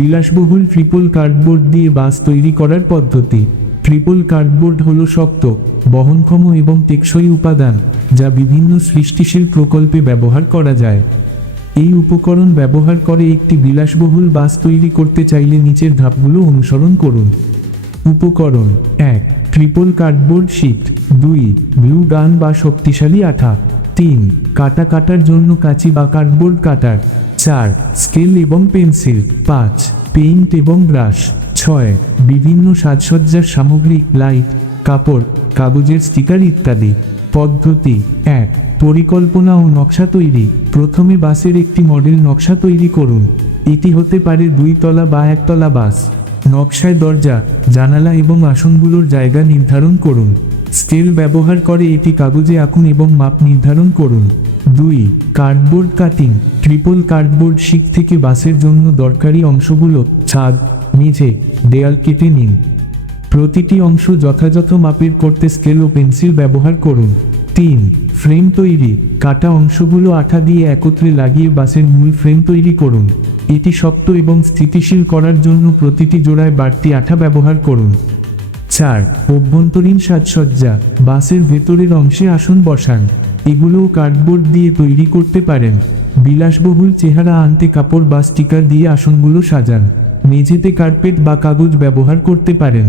বিলাসবহুল triple cardboard দিয়ে বাস তৈরি করার পদ্ধতি। ট্রিপল কার্ডবোর্ড হলো শক্ত, বহনক্ষম এবং টেকসই উপাদান যা বিভিন্ন সৃষ্টিশীল প্রকল্পে ব্যবহার করা যায়। এই উপকরণ ব্যবহার করে একটি বিলাসবহুল বাস তৈরি করতে চাইলে নিচের ধাপগুলো অনুসরণ করুন। উপকরণ: 1. Triple cardboard sheet. 2. গ্লু গান বা শক্তিশালী আঠা। 3. কাটার জন্য কাঁচি বা কার্ডবোর্ড কাটার। 4. স্কেল এবং পেন্সিল। 5. পেইন্ট এবং ব্রাশ। 6. বিভিন্ন সাজসজ্জার সামগ্রী, লাইট, কাপড়, কাগজের স্টিকার ইত্যাদি। পদ্ধতি: 1. পরিকল্পনা ও নকশা তৈরি। প্রথমে বাসের একটি মডেল নকশা তৈরি করুন। এটি হতে পারে 2 তলা বা 1 তলা বাস। নকশায় দরজা, জানালা এবং আসনগুলোর জায়গা নির্ধারণ করুন। স্কেল ব্যবহার করে এটি কাগজে আঁকুন এবং মাপ নির্ধারণ করুন। 2. Cardboard cutting. Triple cardboard sheet থেকে বাসের জন্য দরকারি অংশগুলো, ছাদ, মেঝে, দেয়াল কেটে নিন। প্রতিটি অংশ যথাযথ মাপের করতে স্কেল ও পেন্সিল ব্যবহার করুন। 3. ফ্রেম তৈরি। কাটা অংশগুলো আঠা দিয়ে একত্রে লাগিয়ে বাসের মূল ফ্রেম তৈরি করুন। এটি শক্ত এবং স্থিতিশীল করার জন্য প্রতিটি জোড়ায় বাড়তি আঠা ব্যবহার করুন। 4. অভ্যন্তরীণ সাজসজ্জা। বাসের ভেতরের অংশে আসন বসান। এগুলোও কার্ডবোর্ড দিয়ে তৈরি করতে পারেন। বিলাসবহুল চেহারা আনতে কাপড় বা স্টিকার দিয়ে আসনগুলো সাজান। মেঝেতে কার্পেট বা কাগজ ব্যবহার করতে পারেন।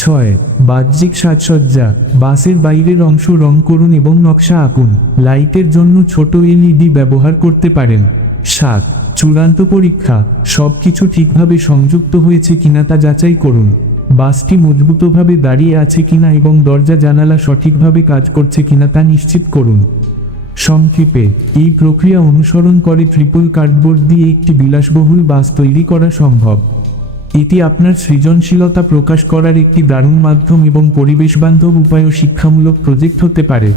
6. বাহ্যিক সাজসজ্জা। বাসের বাইরের অংশ রং করুন এবং নকশা আঁকুন। লাইটের জন্য ছোট এলইডি ব্যবহার করতে পারেন। 7. চূড়ান্ত পরীক্ষা। সবকিছু ঠিকভাবে সংযুক্ত হয়েছে কিনা তা যাচাই করুন। বাসটি মজবুতভাবে দাঁড়িয়ে আছে কিনা এবং দরজা জানালা সঠিকভাবে কাজ করছে কিনা তা নিশ্চিত করুন। সংক্ষেপে, এই প্রক্রিয়া অনুসরণ করে ট্রিপল কার্ডবোর্ড দিয়ে একটি বিলাসবহুল বাস তৈরি করা সম্ভব। এটি আপনার সৃজনশীলতা প্রকাশ করার একটি দারুণ মাধ্যম এবং পরিবেশবান্ধব উপায় ও শিক্ষামূলক প্রজেক্ট হতে পারে।